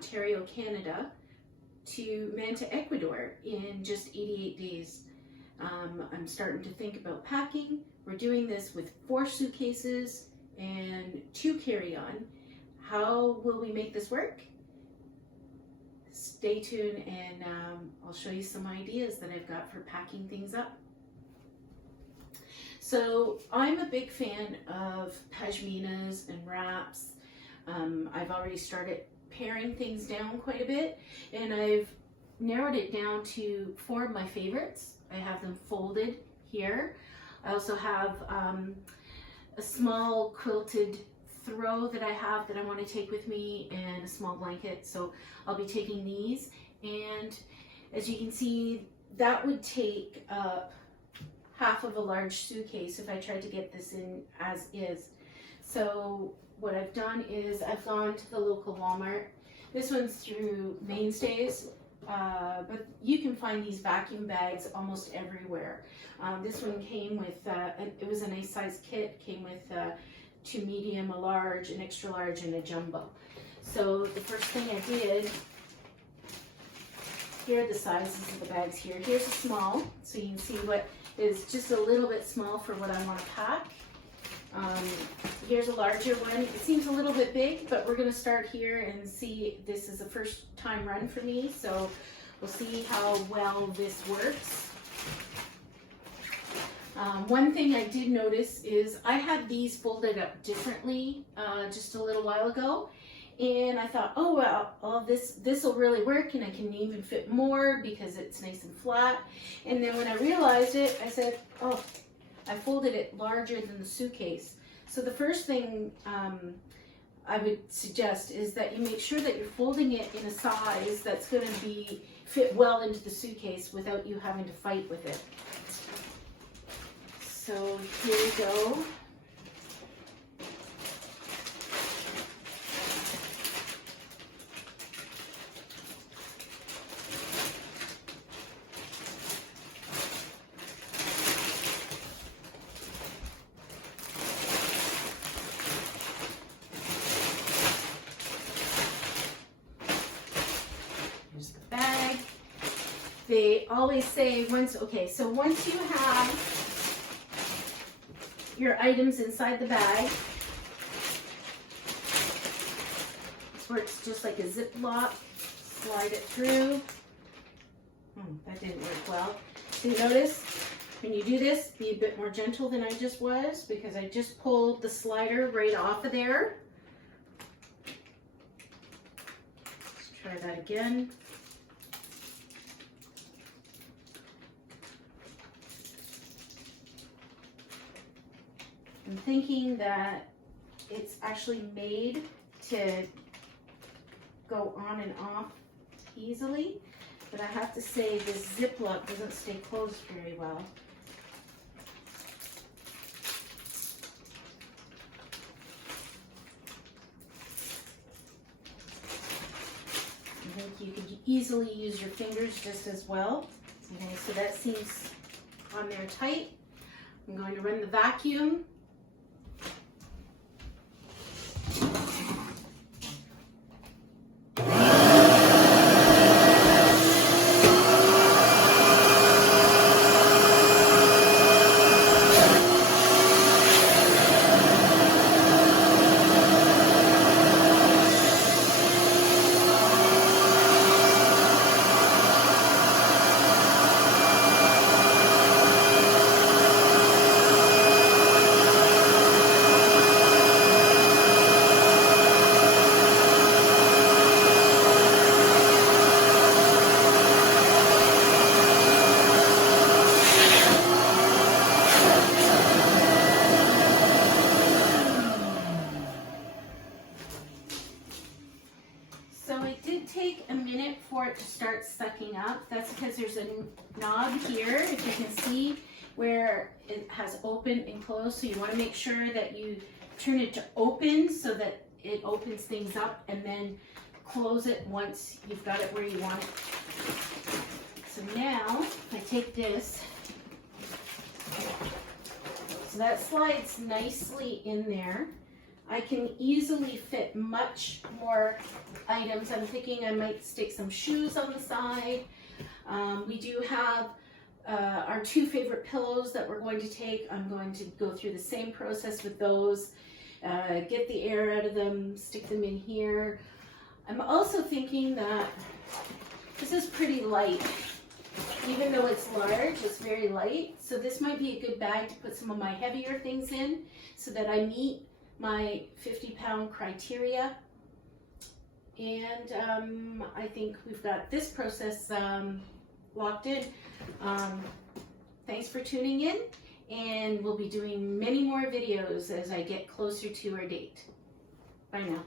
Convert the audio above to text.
Ontario, Canada, to Manta, Ecuador in just 88 days. I'm starting to think about packing. We're doing this with 4 suitcases and 2 carry-on. How will we make this work? Stay tuned, and I'll show you some ideas that I've got for packing things up. So I'm a big fan of pashminas and wraps. I've already started paring things down quite a bit, and I've narrowed it down to 4 of my favorites. I have them folded here. I also have a small quilted throw that I have that I want to take with me, and a small blanket. So I'll be taking these, and as you can see, that would take up half of a large suitcase if I tried to get this in as is. So what I've done is I've gone to the local Walmart. This one's through Mainstays, but you can find these vacuum bags almost everywhere. This one came with, it was a nice size kit, came with 2 medium, a large, an extra large, and a jumbo. So the first thing I did, here are the sizes of the bags here. Here's a small, so you can see what is just a little bit small for what I want to pack. Here's a larger one. It seems a little bit big, but we're going to start here and see. This is a first time run for me, so we'll see how well this works. One thing I did notice is I had these folded up differently just a little while ago, and I thought, oh well, this will really work, and I can even fit more because it's nice and flat. And then when I realized it, I said, oh, I folded it larger than the suitcase. So the first thing I would suggest is that you make sure that you're folding it in a size that's going to fit well into the suitcase without you having to fight with it. So here we go. Here's the bag. They always say once you have your items inside the bag, this works just like a Ziploc. Slide it through. That didn't work well. So you notice when you do this, be a bit more gentle than I just was, because I just pulled the slider right off of there. Let's try that again. I'm thinking that it's actually made to go on and off easily, but I have to say this Ziploc doesn't stay closed very well. I think you could easily use your fingers just as well. Okay, so that seems on there tight. I'm going to run the vacuum. For it to start sucking up. That's because there's a knob here, if you can see, where it has open and closed. So you want to make sure that you turn it to open so that it opens things up, and then close it once you've got it where you want it. So now I take this, so that slides nicely in there. I can easily fit much more items. I'm thinking I might stick some shoes on the side. We do have our 2 favorite pillows that we're going to take. I'm going to go through the same process with those, get the air out of them, stick them in here. I'm also thinking that this is pretty light. Even though it's large, it's very light. So this might be a good bag to put some of my heavier things in so that I meet my 50-pound criteria. And I think we've got this process locked in. Thanks for tuning in, and we'll be doing many more videos as I get closer to our date. Bye now.